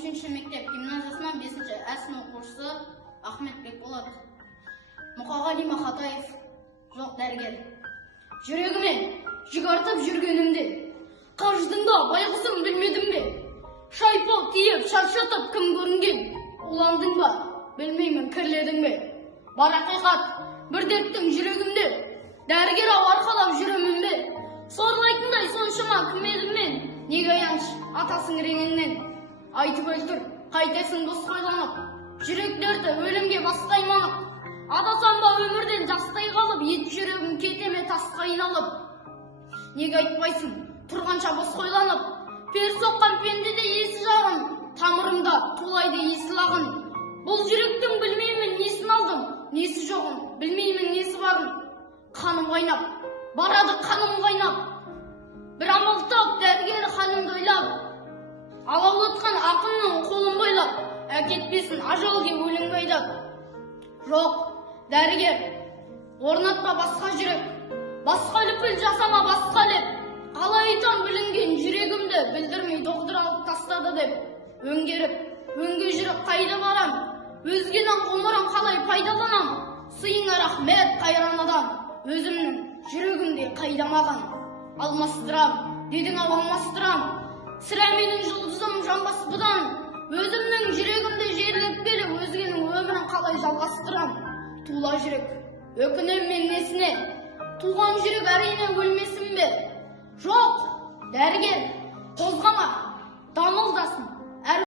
13-ші мектеп гимназиясынан 5-ші Ә сынып оқушысы Ахметбек Болат. Мұқағали Мақатаев, жоқ дәрігер. Жүрегіме жүк артып жүргенімде, қаждың да байғұсым білмедім бе? Шайпау тиіп, шаршатып кім көрінген? Уландың ба, білмеймін, кірледің бе? Бар ақиқат, бір дерттің жүрегімде, дәрігер ау арқалап жүремін бе? Сорлайтындай соншама кім едім мен? Неге аяныш атасың реңіңнен? Айтып өлтір, қайтесің бос қойланып, жүректерді өлімге бастай манып. Адасам ба өмірден жастай қалып, ет жүрегім кетеме тасқа айналып. Неге айтпайсың, тұрғанша бос қойланып, пер соққан пендеде есі жағын, тамырымда тулайды есі лағын. Бұл жүректің білмеймін несін алдым, несі жоғын, білмеймін несі барын. Қаным қайнап, барады қаным қайнап. Бір амал тап дәрігер ханымды ойлап, алаулатқан ақынның қолын бойлап, әкетпесін ажал деп өлең айдап. Жоқ, дәрігер, орнатпа басқа жүрек, басқа лүпіл жасама басқа леп. Қалай айтам білінген жүрегімді, білдірмей доғдыр алып тастады деп. Өңгеріп, өңге жүріп қайда барам, өзгенің ғұмырын қалай пайдаланам. Сыйыңа рахмет қайран адам, өзімнің жүрегімде қайда маған. Алмастырам, дедің ау алмастырам, сірә менің жұлдызым жанбас бұдан. Өзімнің жүрегімді жерлеп келіп, өзгенің өмірін қалай жалғастырам. Тула жүрек, өкінем мен несіне, туған жүрек әрине өлмесін бе? Жоқ, дәрігер, қозғама, дамылдасын.